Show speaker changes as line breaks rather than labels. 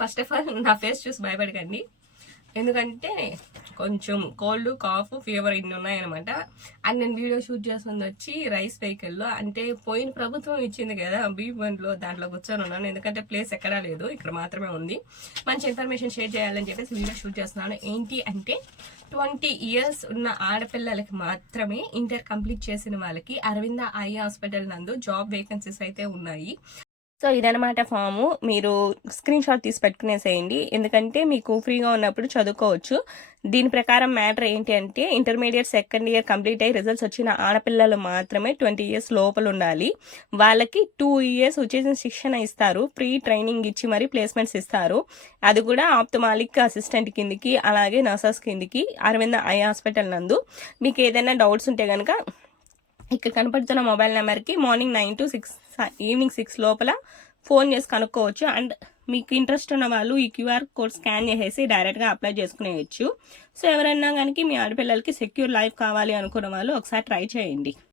First of all నా face చూసి భయపడకండి. ఎందుకంటే కొంచెం కోల్డ్ కాఫ్ ఫీవర్ ఇన్ని ఉన్నాయన్నమాట. అండ్ నేను వీడియో షూట్ చేస్తుంది వచ్చి రైస్ వెహికల్లో అంటే పోయిన ప్రభుత్వం ఇచ్చింది కదా బీ బండ్లో దాంట్లో కూర్చొని ఉన్నాను. ఎందుకంటే ప్లేస్ ఎక్కడా లేదు ఇక్కడ మాత్రమే ఉంది. మంచి ఇన్ఫర్మేషన్ షేర్ చేయాలని చెప్పేసి వీడియో షూట్ చేస్తున్నాను. ఏంటి అంటే ట్వంటీ ఇయర్స్ ఉన్న ఆడపిల్లలకి మాత్రమే ఇంటర్ కంప్లీట్ చేసిన వాళ్ళకి అరవింద ఐ హాస్పిటల్ నందు జాబ్ వేకెన్సీస్ అయితే ఉన్నాయి. సో ఇదనమాట ఫాము. మీరు స్క్రీన్ షాట్ తీసి పెట్టుకునేసేయండి ఎందుకంటే మీకు ఫ్రీగా ఉన్నప్పుడు చదువుకోవచ్చు. దీని ప్రకారం మ్యాటర్ ఏంటి అంటే ఇంటర్మీడియట్ సెకండ్ ఇయర్ కంప్లీట్ అయ్యి రిజల్ట్స్ వచ్చిన ఆడపిల్లలు మాత్రమే ట్వంటీ ఇయర్స్ లోపల ఉండాలి. వాళ్ళకి టూ ఇయర్స్ ఉచిత శిక్షణ ఇస్తారు. ఫ్రీ ట్రైనింగ్ ఇచ్చి మరి ప్లేస్మెంట్స్ ఇస్తారు. అది కూడా ఆప్తమాలిక్ అసిస్టెంట్ కిందికి అలాగే నర్సెస్ కిందికి అరవింద ఐ హాస్పిటల్ నందు. మీకు ఏదైనా డౌట్స్ ఉంటే కనుక ఇక్కడ కనపడుతున్న మొబైల్ నెంబర్కి morning nine to six evening six లోపల ఫోన్ చేసి కనుక్కోవచ్చు. అండ్ మీకు ఇంట్రెస్ట్ ఉన్న వాళ్ళు ఈ క్యూఆర్ కోడ్ స్కాన్ చేసేసి డైరెక్ట్గా అప్లై చేసుకునేయచ్చు. సో ఎవరైనా కనుక మీ ఆడపిల్లలకి సెక్యూర్ లైఫ్ కావాలి అనుకున్న వాళ్ళు ఒకసారి ట్రై చేయండి.